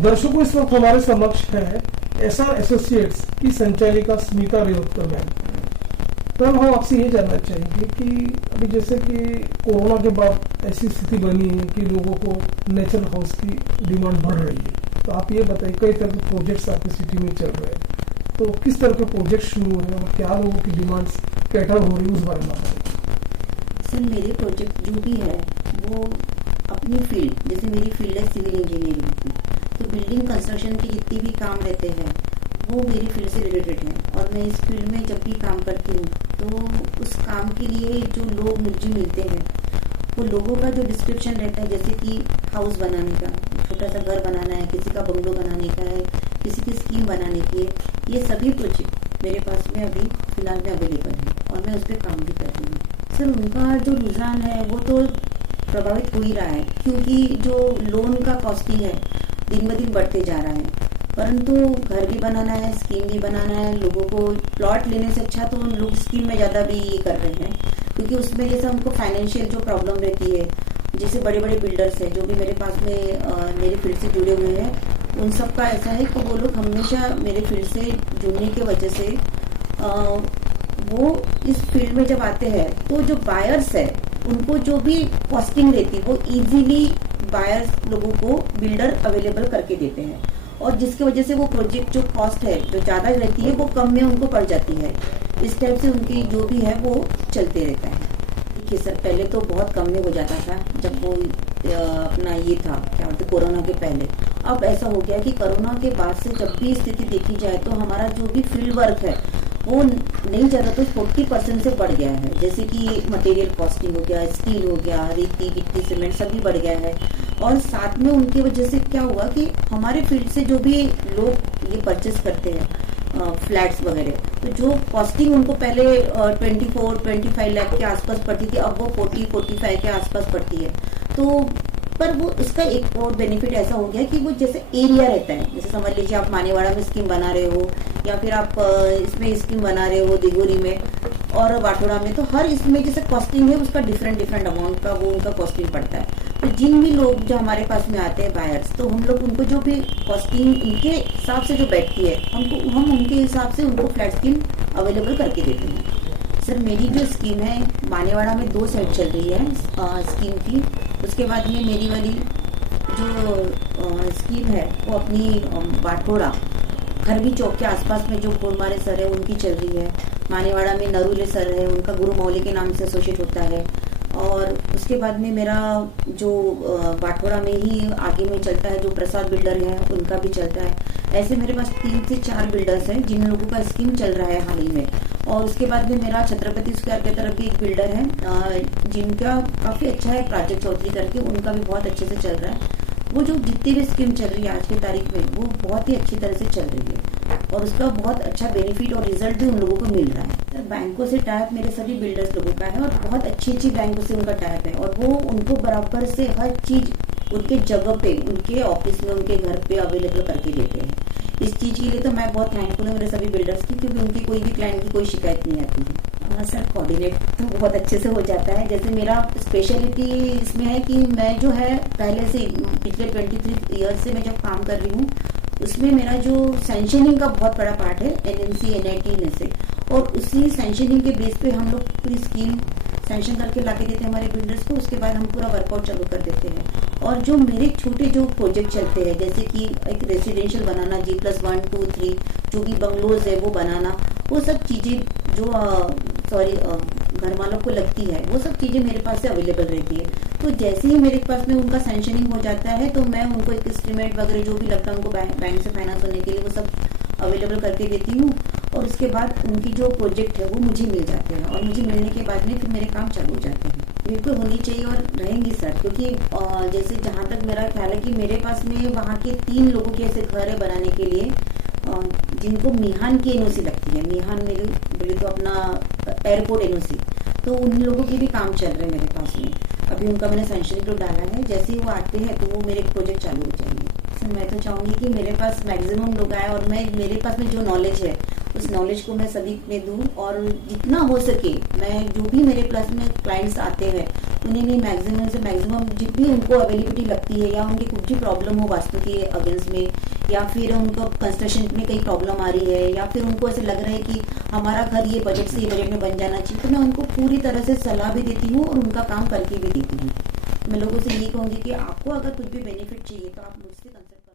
दर्शकों, इस वक्त हमारे समक्ष है एसआर एसोसिएट्स की संचालिका स्मिता रेवतकर मैम। मैम, हम आपसे ये जानना चाहेंगे कि अभी जैसे कि कोरोना के बाद ऐसी स्थिति बनी है कि लोगों को नेचुरल हाउस की डिमांड बढ़ रही है, तो आप ये बताइए कई तरह के प्रोजेक्ट्स आपकी सिटी में चल रहे हैं, तो किस तरह के प्रोजेक्ट शुरू हो रहे हैं और क्या लोगों की डिमांड्स कैटर हो रही है, उस बारे में बताइए। सर, मेरे प्रोजेक्ट जो भी है वो अपनी फील्ड, जैसे मेरी फील्ड है सिविल इंजीनियरिंग की, तो बिल्डिंग कंस्ट्रक्शन के जितने भी काम रहते हैं वो मेरी फील्ड से रिलेटेड है। और मैं इस फील्ड में जब भी काम करती हूँ तो उस काम के लिए जो लोग मुझे मिलते हैं वो लोगों का जो डिस्क्रिप्शन रहता है, जैसे कि हाउस बनाने का, छोटा सा घर बनाना है, किसी का बंगलो बनाने का है, किसी की स्कीम बनाने की है, ये सभी प्रोजेक्ट मेरे पास में अभी फिलहाल में अवेलेबल है और मैं उस पर काम भी करती हूँ। सर, उनका जो रुझान है वो तो प्रभावित हो ही रहा है, क्योंकि जो लोन का कॉस्टिंग है दिन ब दिन बढ़ते जा रहा है, परंतु घर भी बनाना है, स्कीम भी बनाना है। लोगों को प्लॉट लेने से अच्छा तो उन लोग स्कीम में ज़्यादा भी ये कर रहे हैं, क्योंकि उसमें जैसे उनको फाइनेंशियल जो प्रॉब्लम रहती है, जैसे बड़े बड़े बिल्डर्स हैं जो भी मेरे पास में मेरे फील्ड से जुड़े हुए हैं, उन सब का ऐसा है कि वो लोग हमेशा मेरे फील्ड से जुड़ने की वजह से वो इस फील्ड में जब आते हैं तो जो बायर्स है उनको जो भी कॉस्टिंग रहती है वो इजीली बायर्स लोगों को बिल्डर अवेलेबल करके देते हैं, और जिसकी वजह से वो प्रोजेक्ट जो कॉस्ट है जो ज़्यादा रहती है वो कम में उनको पड़ जाती है। इस टाइप से उनकी जो भी है वो चलते रहता है। देखिए सर, पहले तो बहुत कम में हो जाता था जब वो अपना ये था क्या बोलते कोरोना के पहले। अब ऐसा हो गया कि कोरोना के बाद से जब भी स्थिति देखी जाए तो हमारा जो भी फील्ड वर्क है वो नहीं ज़्यादा तो 40% से बढ़ गया है। जैसे कि मटेरियल कॉस्टिंग हो गया, स्टील हो गया, रेती गिट्टी सीमेंट सभी बढ़ गया है। और साथ में उनकी वजह से क्या हुआ कि हमारे फील्ड से जो भी लोग ये परचेस करते हैं फ्लैट्स वगैरह, तो जो कॉस्टिंग उनको पहले 24-25 लाख के आसपास पड़ती थी, अब वो 40-45 के आसपास पड़ती है। तो पर वो इसका एक और बेनिफिट ऐसा हो गया कि वो जैसे एरिया रहता है, जैसे समझ लीजिए आप मानेवाड़ा में स्कीम बना रहे हो या फिर आप इसमें स्कीम बना रहे हो दिगोरी में और वाटोड़ा में, तो हर इसमें जैसे कॉस्टिंग है उसका डिफरेंट अमाउंट का वो उनका कॉस्टिंग पड़ता है। तो जिन भी लोग जो हमारे पास में आते हैं बायर्स, तो हम लोग उनको जो भी कॉस्टिंग उनके हिसाब से जो बैठती है हम उनके हिसाब से उनको फ्लैट स्कीम अवेलेबल करके देते हैं। सर, मेरी जो स्कीम है मानेवाड़ा में 2 साइड चल रही है स्कीम की। उसके बाद में मेरी वाली जो स्कीम है वो अपनी वाटोड़ा खरबी चौक के आसपास में जो गोलमारे सर है उनकी चल रही है। मानेवाड़ा में नरूले सर है, उनका गुरु मौली के नाम से एसोसिएट होता है। और उसके बाद में मेरा जो वाटोड़ा में ही आगे में चलता है जो प्रसाद बिल्डर है उनका भी चलता है। ऐसे मेरे पास 3 से 4 बिल्डर्स हैं जिन लोगों का स्कीम चल रहा है हाल ही में। और उसके बाद में मेरा छत्रपति स्क्वायर की तरफ भी एक बिल्डर है जिनका काफ़ी अच्छा है, प्राजक्त चौधरी करके, उनका भी बहुत अच्छे से चल रहा है। वो जो जितनी भी स्कीम चल रही है आज की तारीख में वो बहुत ही अच्छी तरह से चल रही है और उसका बहुत अच्छा बेनिफिट और रिजल्ट भी उन लोगों को मिल रहा है। बैंकों से टाइप मेरे सभी बिल्डर्स लोगों का है और बहुत अच्छी बैंकों से उनका टाइप है और वो उनको बराबर से हर चीज़ उनके जगह पे, उनके ऑफिस में, उनके घर पे अवेलेबल करके देते हैं। इस चीज़ के लिए तो मैं बहुत थैंकफुल हूँ मेरे सभी बिल्डर्स की, क्योंकि उनकी कोई भी क्लाइंट की कोई शिकायत नहीं आती है। सर, कोऑर्डिनेट तो बहुत अच्छे से हो जाता है। जैसे मेरा स्पेशलिटी इसमें है कि मैं जो है पहले से पिछले 23 ईयर्स से मैं जब काम कर रही हूँ उसमें मेरा जो सैंक्शनिंग का बहुत बड़ा पार्ट है NNC NIT में से, और उसी सैंक्शनिंग के बेस पे हम लोग पूरी स्कीम सैंक्शन करके लाके देते हैं हमारे बिल्डर्स को। उसके बाद हम पूरा वर्कआउट चालू कर देते हैं। और जो मेरे छोटे जो प्रोजेक्ट चलते हैं, जैसे कि एक रेसिडेंशियल बनाना G+1, 2, 3 जो भी बंगलोज है वो बनाना, वो सब चीज़ें जो घर वालों को लगती है वो सब चीज़ें मेरे पास से अवेलेबल रहती है। तो जैसे ही मेरे पास में उनका सैंक्शनिंग हो जाता है तो मैं उनको एक एस्टीमेट वगैरह जो भी लगता है उनको बैंक से फाइनेंस होने के लिए वो सब अवेलेबल करके देती हूँ। और उसके बाद उनकी जो प्रोजेक्ट है वो मुझे मिल जाते हैं और मुझे मिलने के बाद में फिर मेरे काम चालू हो जाते हैं। बिल्कुल होनी चाहिए और रहेंगी सर, क्योंकि जैसे जहाँ तक मेरा ख्याल है कि मेरे पास में वहाँ के 3 लोगों के ऐसे घर है बनाने के लिए जिनको मिहान की NOC लगती है। मिहान मेरे बोले तो अपना एयरपोर्ट NOC, तो उन लोगों के भी काम चल रहे हैं मेरे पास में। अभी उनका मैंने सैंक्शनिंग तो डाला है, जैसे ही वो आते हैं तो वो मेरे प्रोजेक्ट चालू हो जाएंगे। सर, मैं तो चाहूँगी कि मेरे पास मैक्सिमम लोग आए और मेरे पास में जो नॉलेज है उस नॉलेज को मैं सभी में दूं और जितना हो सके मैं जो भी मेरे प्लस में क्लाइंट्स आते हैं उन्हें भी मैक्सिमम से मैक्सिमम जितनी उनको अवेलेबिलिटी लगती है या उनकी कुछ भी प्रॉब्लम हो वास्तु के अगेंस्ट में या फिर उनको कंस्ट्रक्शन में कई प्रॉब्लम आ रही है या फिर उनको ऐसे लग रहा है कि हमारा घर ये बजट से ये बजट में बन जाना चाहिए, तो मैं उनको पूरी तरह से सलाह भी देती हूँ और उनका काम करके भी देती हूँ। मैं लोगों से यही कहूँगी कि आपको अगर कुछ भी बेनिफिट चाहिए तो आप मुझसे कंसल्ट